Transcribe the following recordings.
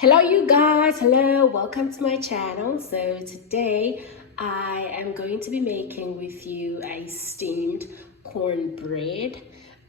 Hello you guys, hello, welcome to my channel. So today I am going to be making with you a steamed cornbread.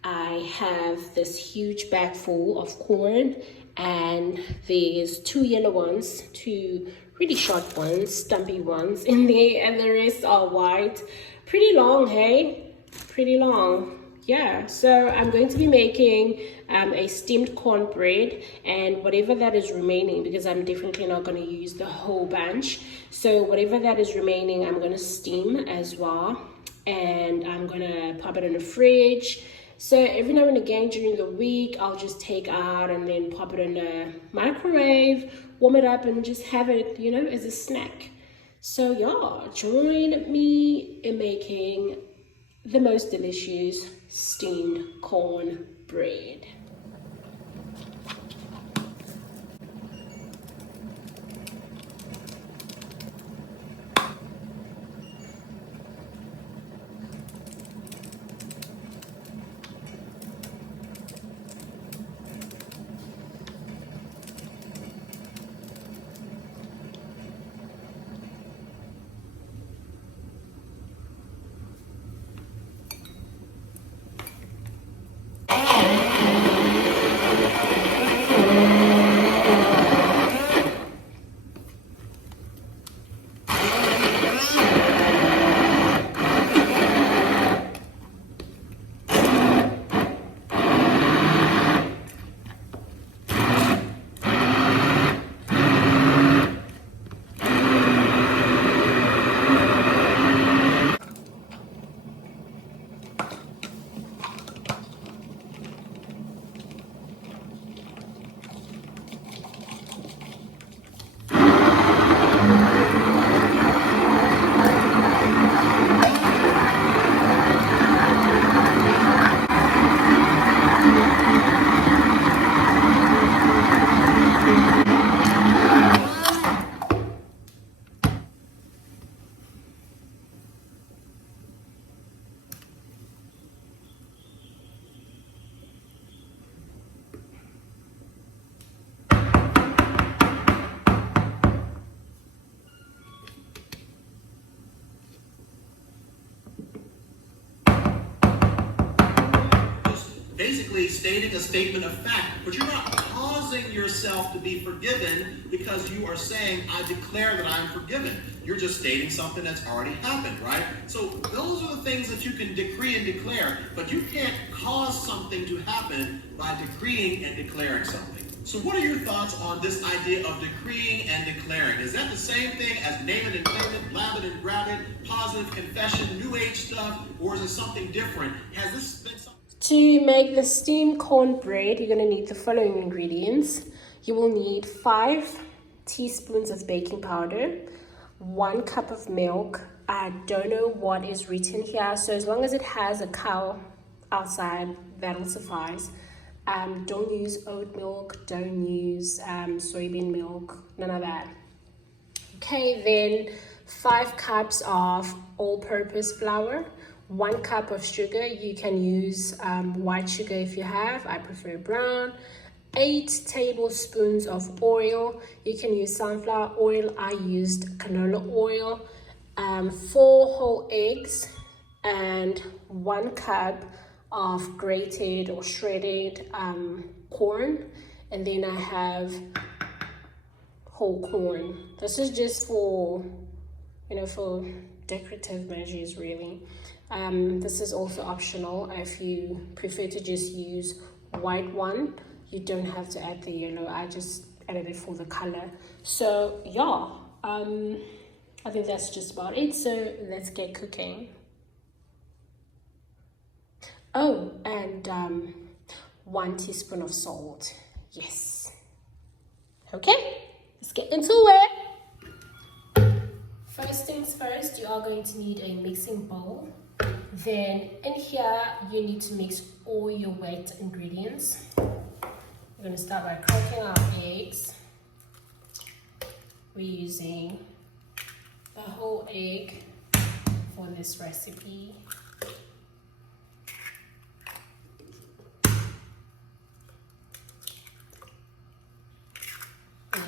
I have this huge bag full of corn and there's two yellow ones, two really short ones, stumpy ones in there, and the rest are white. Pretty long, hey? Pretty long. Yeah, so I'm going to be making a steamed cornbread and whatever that is remaining, because I'm definitely not going to use the whole bunch. So whatever that is remaining, I'm going to steam as well, and I'm going to pop it in the fridge. So every now and again during the week, I'll just take out and then pop it in the microwave, warm it up, and just have it, as a snack. So yeah, join me in making the most delicious steamed corn bread. Basically stating a statement of fact, but you're not causing yourself to be forgiven because you are saying, I declare that I'm forgiven. You're just stating something that's already happened, right? So those are the things that you can decree and declare, but you can't cause something to happen by decreeing and declaring something. So what are your thoughts on this idea of decreeing and declaring? Is that the same thing as name it and claim it, blab it and grab it, positive confession, new age stuff, or is it something different? Has this been something? To make the steamed cornbread, you're going to need the following ingredients. You will need 5 teaspoons of baking powder, 1 cup of milk. I don't know what is written here, so as long as it has a cow outside, that'll suffice. Don't use oat milk, don't use soybean milk, none of that. Okay, then 5 cups of all-purpose flour, 1 cup of sugar. You can use white sugar if you have. I prefer brown. 8 tablespoons of oil. You can use sunflower oil. I used canola oil. 4 whole eggs and 1 cup of grated or shredded corn. And then I have whole corn. This is just for for decorative measures, really. This is also optional. If you prefer to just use white one, you don't have to add the yellow. I just added it for the color. So yeah, I think that's just about it. So let's get cooking. Oh, and 1 teaspoon of salt. Yes. Okay, let's get into it. First things first, you are going to need a mixing bowl. Then in here, you need to mix all your wet ingredients. We're going to start by cracking our eggs. We're using a whole egg for this recipe.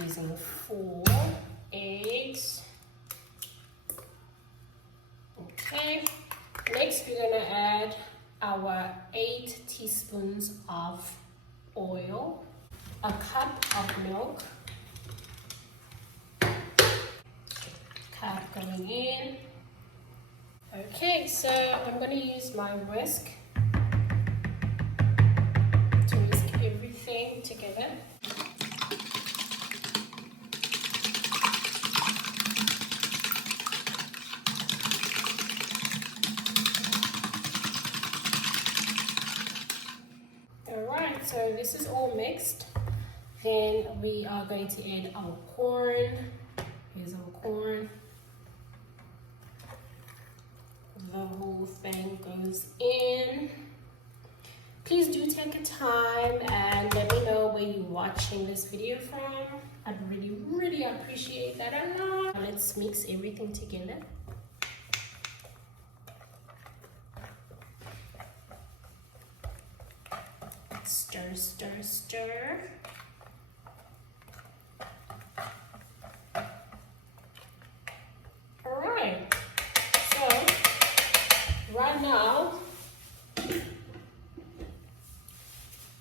using 4 eggs. Okay, next we're going to add our 8 teaspoons of oil, a cup of milk, cup going in. Okay, so I'm going to use my whisk to whisk everything together. Alright, so this is all mixed. Then we are going to add our corn. Here's our corn. The whole thing goes in. Please do take a time and let me know where you're watching this video from. I'd really appreciate that a lot. Let's mix everything together. Stir, stir, stir. Alright, so right now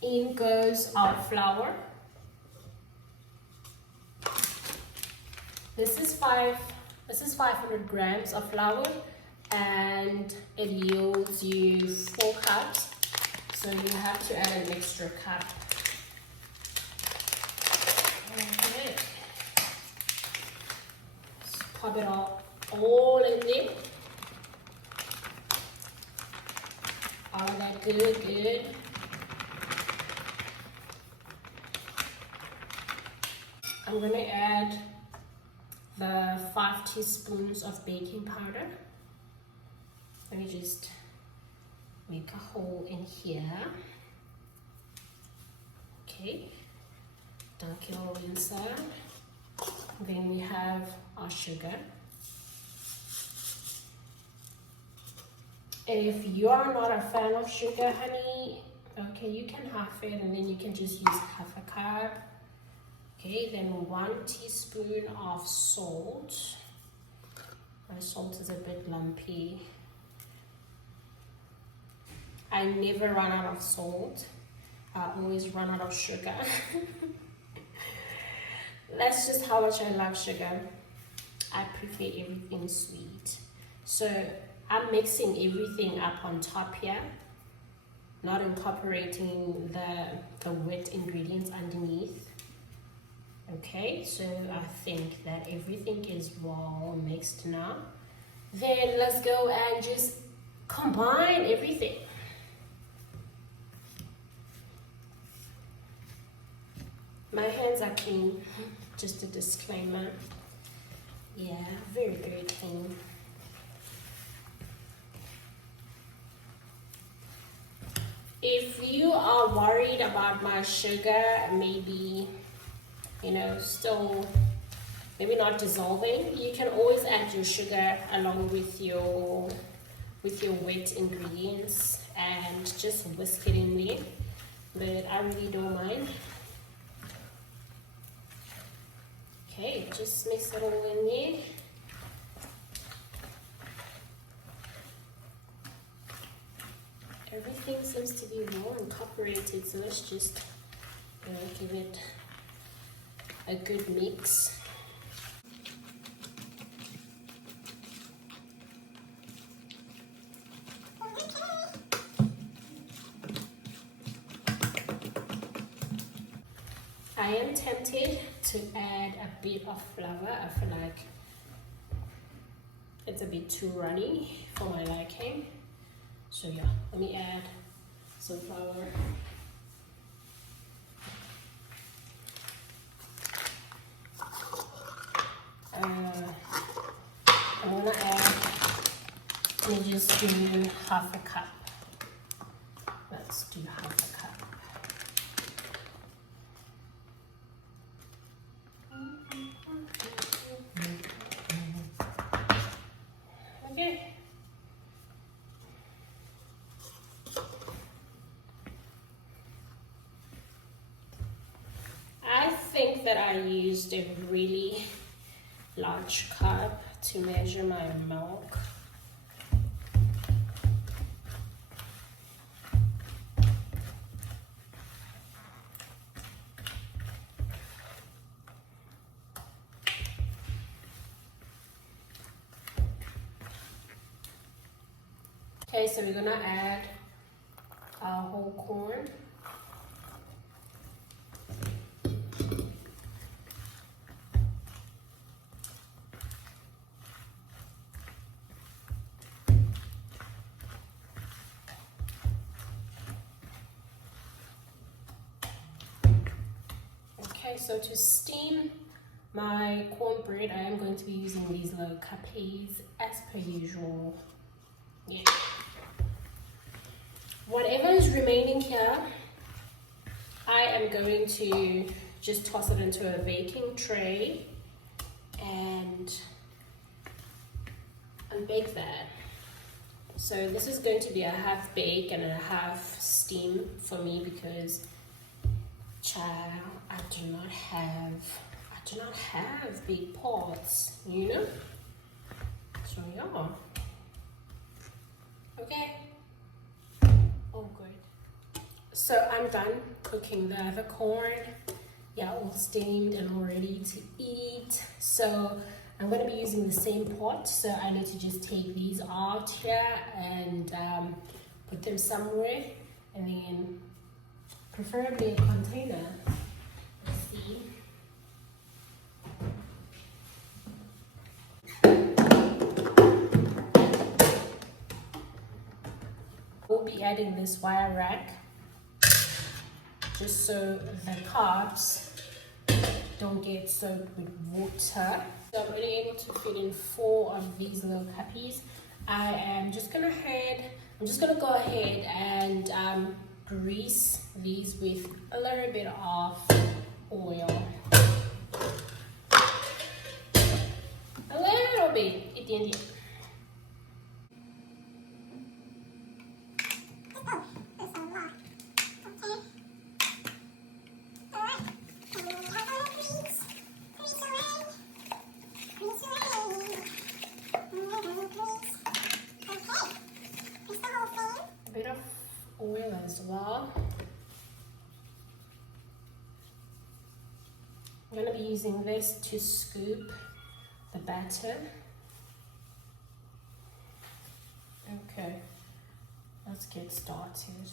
in goes our flour. This is 500 grams of flour, and it yields you 4 cups. So you have to add an extra cup. Okay. Let's pop it all in there. All that good. I'm gonna add the 5 teaspoons of baking powder. Let me just make a hole in here. Okay, dunk it all inside. Then we have our sugar. And if you are not a fan of sugar, honey, okay, you can half it and then you can just use half a cup. Okay, then 1 teaspoon of salt. My salt is a bit lumpy. I never run out of salt. I always run out of sugar. That's just how much I love sugar. I prefer everything sweet. So I'm mixing everything up on top here, not incorporating the wet ingredients underneath. Okay, so I think that everything is well mixed now. Then let's go and just combine everything. My hands are clean, just a disclaimer. Yeah, very clean. If you are worried about my sugar, maybe, still maybe not dissolving, you can always add your sugar along with your wet ingredients and just whisk it in there, but I really don't mind. Okay, just mix it all in there. Everything seems to be well incorporated, so let's just give it a good mix. I am tempted to add a bit of flour. I feel like it's a bit too runny for my liking. So yeah, let me add some flour. I'm gonna add, let me just do half a cup. Let's do half a cup. Okay. I think that I used a really large cup to measure my milk. Okay, so we're gonna add our whole corn. Okay, so to steam my cornbread, I am going to be using these little cuppies as per usual. Yeah. Whatever is remaining here, I am going to just toss it into a baking tray and bake that. So this is going to be a half bake and a half steam for me because, child, I do not have big pots, you know. So yeah. Okay. Oh, good. So I'm done cooking the other corn. Yeah, all steamed and all ready to eat. So I'm going to be using the same pot. So I need to just take these out here and put them somewhere, and then preferably a container. Let's see. We'll be adding this wire rack just so the carbs don't get soaked with water. So I'm really able to fit in 4 of these little puppies. I'm just gonna go ahead and grease these with a little bit of oil. A little bit, it. A bit of oil as well. I'm going to be using this to scoop the batter. Okay, let's get started.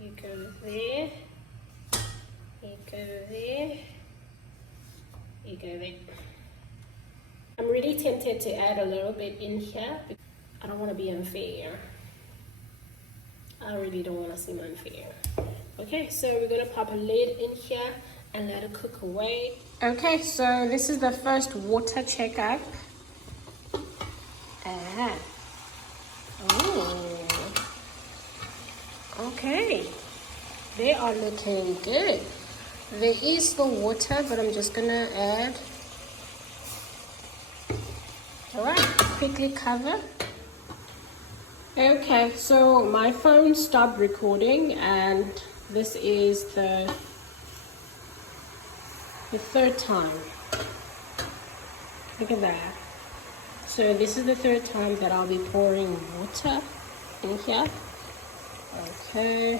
You go there, you go there, you go there. I'm really tempted to add a little bit in here. I don't want to be unfair. I really don't want to seem unfair. Okay, so we're going to pop a lid in here and let it cook away. Okay, so this is the first water checkup. Oh. Okay, they are looking good. There is the water, but I'm just gonna add. All right, quickly cover. Okay, so my phone stopped recording, and this is the 3rd time. Look at that. So this is the 3rd time that I'll be pouring water in here. Okay.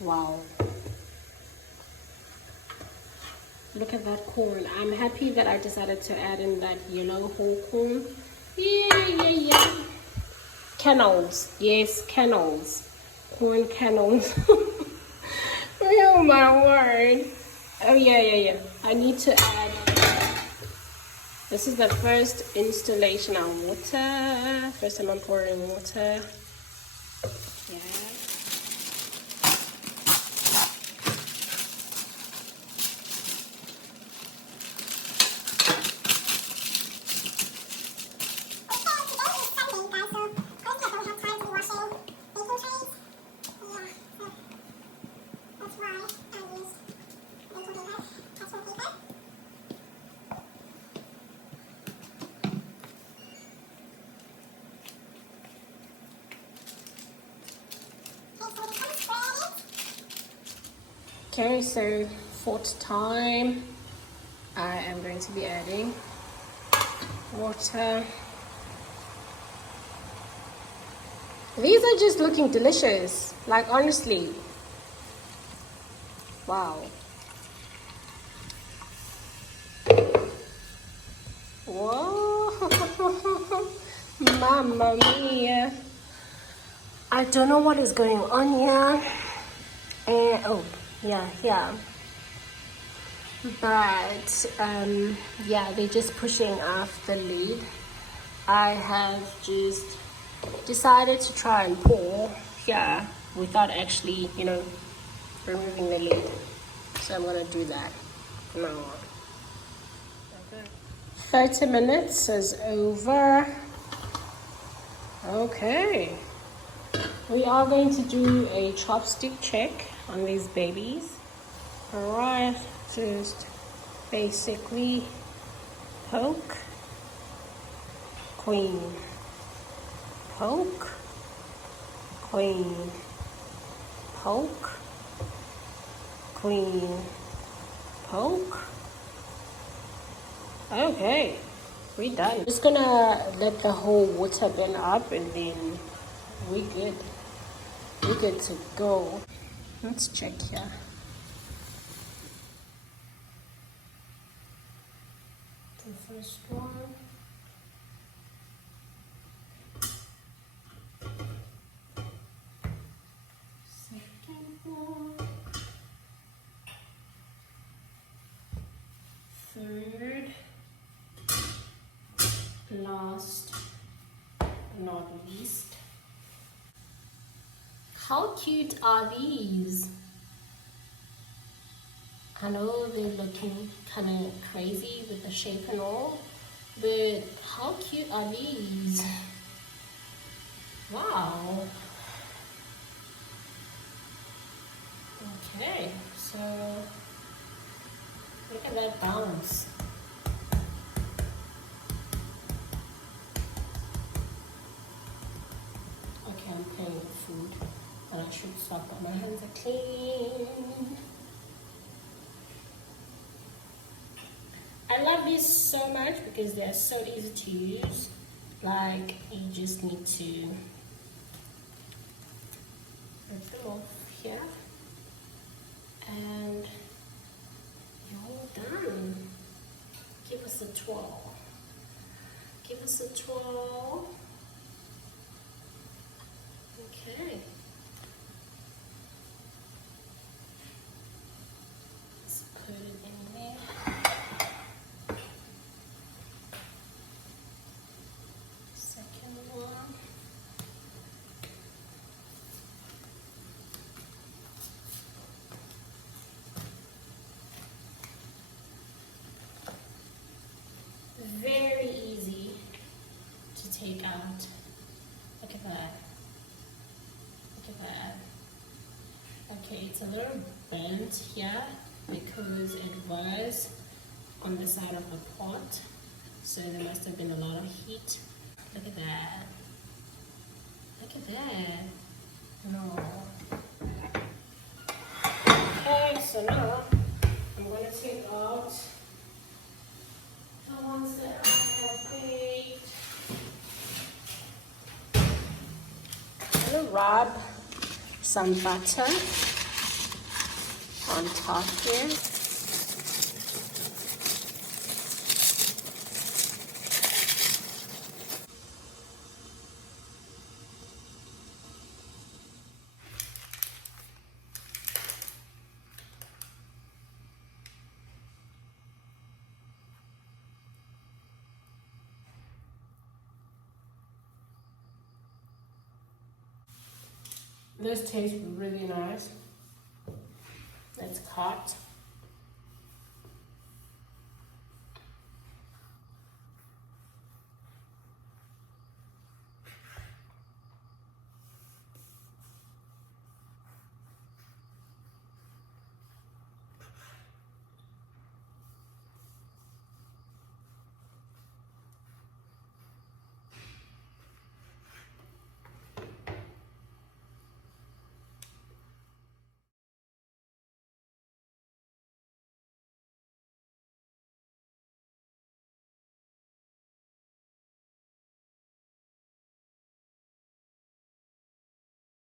Wow. Look at that corn. I'm happy that I decided to add in that yellow whole corn. Yeah. Kernels. Yes, kernels. Corn kernels. Oh my word. Oh yeah. I need to add This is the first installation of water. First time I'm pouring water. Yeah. Okay, so fourth time, I am going to be adding water. These are just looking delicious, like honestly. Wow. Whoa, Mamma mia. I don't know what is going on here. And oh, yeah. But yeah, they're just pushing off the lid. I have just decided to try and pour here without actually, removing the lid. So I'm gonna do that now. Okay. 30 minutes is over. Okay. We are going to do a chopstick check on these babies. Alright, just basically poke, queen, poke, queen, poke, queen, poke. Okay, we're done. Just gonna let the whole water burn up and then we're good. We're good to go. Let's check here. The first one. Second one. Third. Last but not least. How cute are these? I know they're looking kind of crazy with the shape and all, but how cute are these? Wow. Okay, so look at that bounce. Okay, I'm playing with food, and I should stop that my hands are clean. I love these so much because they're so easy to use. Like, you just need to rip them off here and you're all done. Give us a twirl. Give us a twirl. Okay. Let's put it in there. Second one. Very easy to take out. Look at that. Look at that. Okay, it's a little burnt here because it was on the side of the pot, so there must have been a lot of heat. Look at that. Look at that. No. Okay, so now I'm going to take out the ones that I have baked. I'm going to rub some butter on top here. This tastes really nice. It's hot.